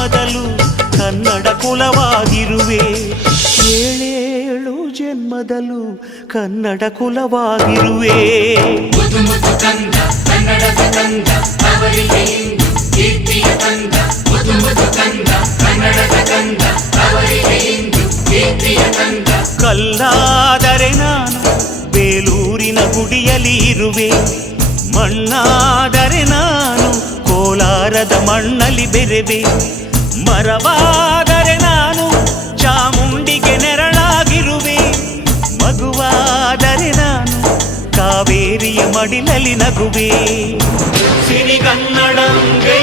ಜನ್ಮದಲ್ಲೂ ಕನ್ನಡ ಕುಲವಾಗಿರುವೆ. ಏಳೇಳು ಜನ್ಮದಲ್ಲೂ ಕನ್ನಡ ಕುಲವಾಗಿರುವೆ. ಮುದು ಮುದು ಕಂದ ಕನ್ನಡದ ಕಂದ ಅವರಿಗೆ ಇಂದು ಕೀರ್ತಿಯ ಕಂದ. ಮುದು ಮುದು ಕಂದ ಕನ್ನಡದ ಕಂದ ಅವರಿಗೆ ಇಂದು ಕೀರ್ತಿಯ ಕಂದ. ಕಲ್ಲಾದರೆ ನಾನು ಬೇಲೂರಿನ ಗುಡಿಯಲ್ಲಿ ಇರುವೆ. ಮಣ್ಣಾದರೆ ನಾನು ಕೋಲಾರದ ಮಣ್ಣಲ್ಲಿ ಬೆರೆವೆ. ಮರವಾದರೆ ನಾನು ಚಾಮುಂಡಿಗೆ ನೆರಳಾಗಿರುವೆ. ಮಗುವಾದರೆ ನಾನು ಕಾವೇರಿಯ ಮಡಿಲಲ್ಲಿ ನಗುವೆ. ಸಿರಿಗನ್ನಡಂಗೆ